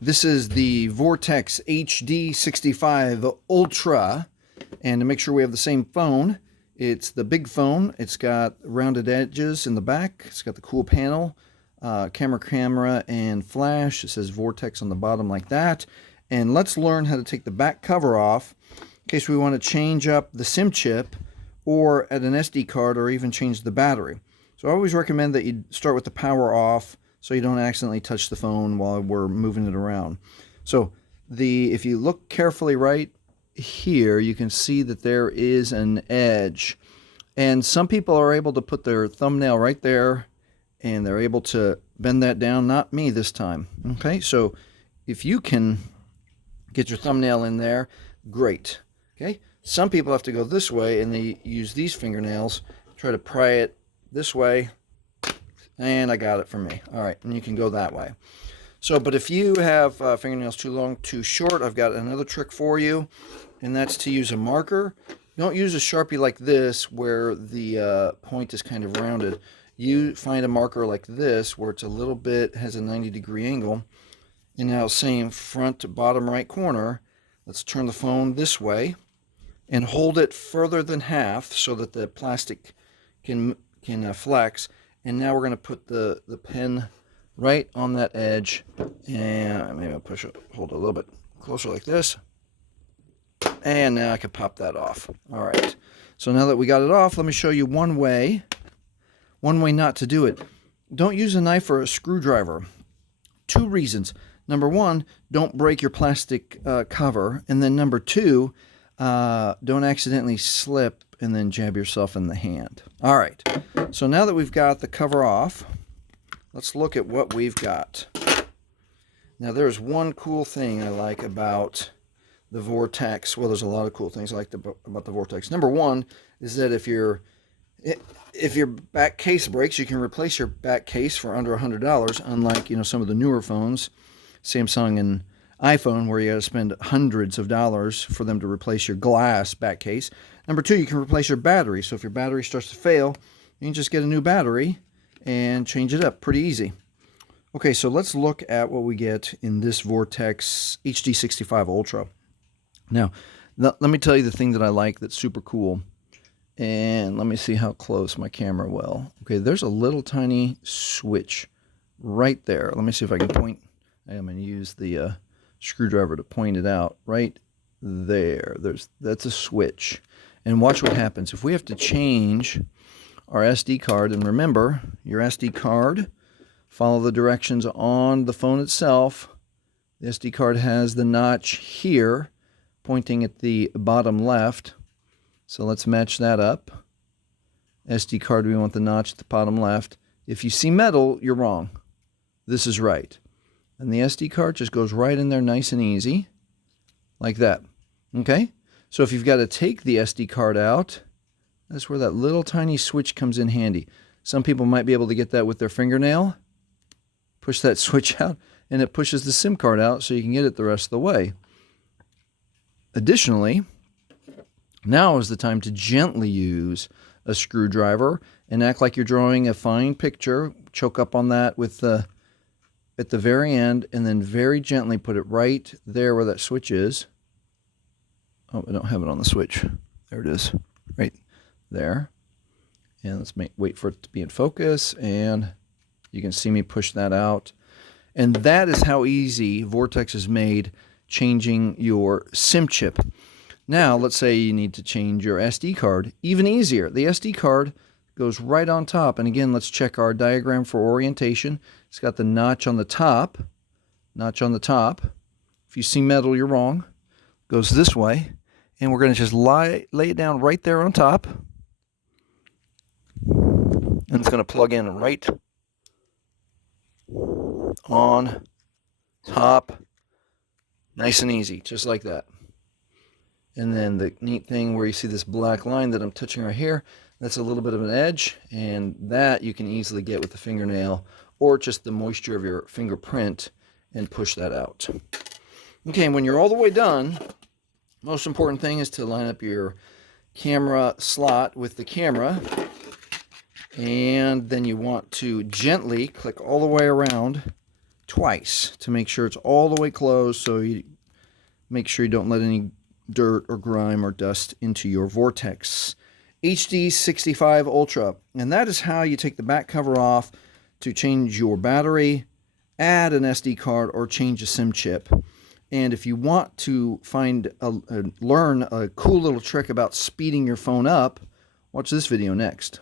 This is the Vortex HD65 Ultra, and to make sure we have the same phone, it's the big phone. It's got rounded edges in the back. It's got the cool panel, camera, and flash. It says Vortex on the bottom like that. And let's learn how to take the back cover off in case we want to change up the SIM chip or add an SD card or even change the battery. So I always recommend that you start with the power off so you don't accidentally touch the phone while we're moving it around. So if you look carefully right here, you can see that there is an edge. And some people are able to put their thumbnail right there and they're able to bend that down. Not me this time. Okay, so if you can get your thumbnail in there, great. Okay, some people have to go this way and they use these fingernails, try to pry it this way, and I got it for me. All right, and you can go that way. So, but if you have fingernails too long, too short, I've got another trick for you, and that's to use a marker. Don't use a Sharpie like this where the point is kind of rounded. You find a marker like this where it's a little bit, has a 90-degree angle. And now same front to bottom right corner. Let's turn the phone this way and hold it further than half so that the plastic can flex. And now we're going to put the pen right on that edge, and maybe I'll hold it a little bit closer like this. And now I can pop that off. All right. So now that we got it off, let me show you one way not to do it. Don't use a knife or a screwdriver. 2 reasons. Number 1, don't break your plastic cover. And then number 2, don't accidentally slip and then jab yourself in the hand. All right. So now that we've got the cover off, let's look at what we've got. Now there's one cool thing I like about the Vortex. Well, there's a lot of cool things I like about the Vortex. Number 1 is that if your back case breaks, you can replace your back case for under $100, unlike some of the newer phones, Samsung and iPhone, where you got to spend hundreds of dollars for them to replace your glass back case. Number 2, you can replace your battery. So if your battery starts to fail, you can just get a new battery and change it up. Pretty easy. Okay, so let's look at what we get in this Vortex HD65 Ultra. Now, let me tell you the thing that I like that's super cool. And let me see how close my camera will. Okay, there's a little tiny switch right there. Let me see if I can point. I'm going to use the screwdriver to point it out. Right there. That's a switch. And watch what happens. If we have to change our SD card, and remember, your SD card, follow the directions on the phone itself. The SD card has the notch here, pointing at the bottom left. So let's match that up. SD card, we want the notch at the bottom left. If you see metal, you're wrong. This is right. And the SD card just goes right in there nice and easy, like that. Okay? So if you've got to take the SD card out, that's where that little tiny switch comes in handy. Some people might be able to get that with their fingernail. Push that switch out, and it pushes the SIM card out so you can get it the rest of the way. Additionally, now is the time to gently use a screwdriver and act like you're drawing a fine picture. Choke up on that with at the very end, and then very gently put it right there where that switch is. Oh, I don't have it on the switch. There it is, right there. And let's wait for it to be in focus, and you can see me push that out. And that is how easy Vortex has made changing your SIM chip. Now, let's say you need to change your SD card. Even easier. The SD card goes right on top. And again, let's check our diagram for orientation. It's got the notch on the top. Notch on the top. If you see metal, you're wrong. Goes this way. And we're going to just lay it down right there on top. And it's going to plug in right on top. Nice and easy, just like that. And then the neat thing where you see this black line that I'm touching right here, that's a little bit of an edge, and that you can easily get with the fingernail or just the moisture of your fingerprint and push that out. Okay, and when you're all the way done, most important thing is to line up your camera slot with the camera, and then you want to gently click all the way around twice to make sure it's all the way closed, so you make sure you don't let any dirt or grime or dust into your Vortex HD65 Ultra. And that is how you take the back cover off to change your battery, add an SD card, or change a SIM chip. And if you want to learn a cool little trick about speeding your phone up, watch this video next.